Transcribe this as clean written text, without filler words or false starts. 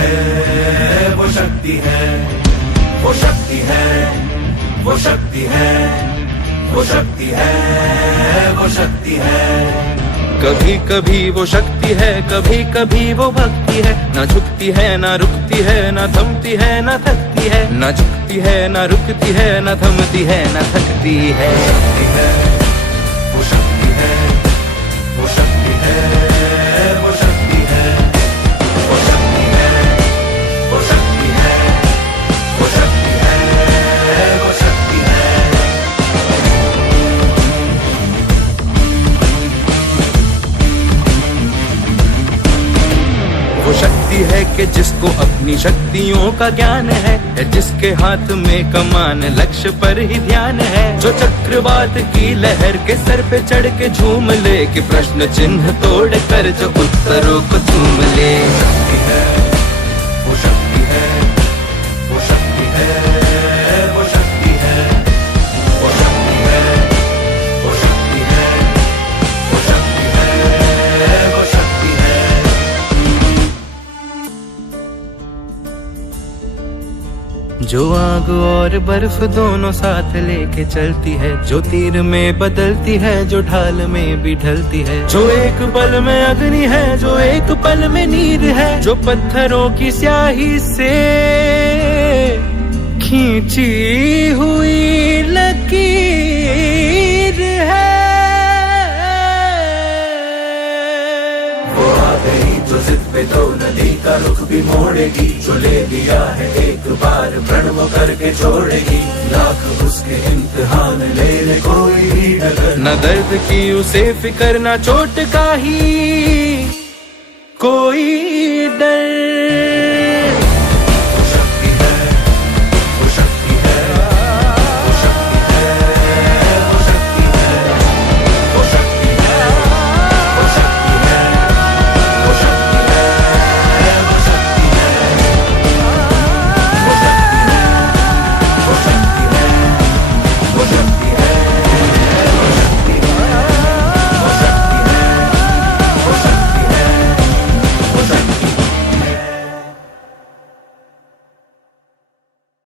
है, वो शक्ति है, वो शक्ति है, वो शक्ति है, वो शक्ति है, वो शक्ति है। कभी कभी वो शक्ति है, कभी कभी वो भक्ति है। ना झुकती है ना रुकती है, ना थमती है ना थकती है। ना झुकती है ना रुकती है, ना थमती है ना थकती है। शक्ति है, वो शक्ति है, वो शक्ति है, वो शक्ति है, वो शक्ति है, वो शक्ति है, वो शक्ति है, वो शक्ति है। वो शक्ति है कि जिसको अपनी शक्तियों का ज्ञान है, जिसके हाथ में कमान लक्ष्य पर ही ध्यान है। जो चक्रवात की लहर के सर पे चढ़ के झूम ले, कि प्रश्न चिन्ह तोड़ कर जो उत्तरों को चूम ले। शक्ति है, वो शक्ति है, वो शक्ति है, वो शक्ति है, वो शक्ति है, वो शक्ति है, वो शक्ति है, वो शक्ति है। जो आग और बर्फ दोनों साथ लेके चलती है, जो तीर में बदलती है, जो ढाल में भी ढलती है। जो एक पल में अग्नि है, जो एक पल में नीर है। जो पत्थरों की स्याही से खींची हुई लकीर है। वो आ गई जो जिद पे तो नदी का रुख भी मोड़ेगी। जो ले लिया है एक बार प्रण वो करके छोड़ेगी। लाख उसके इम्तिहान ले ले कोई भी डगर। न दर्द की उसे फिकर, न चोट का ही कोई डर।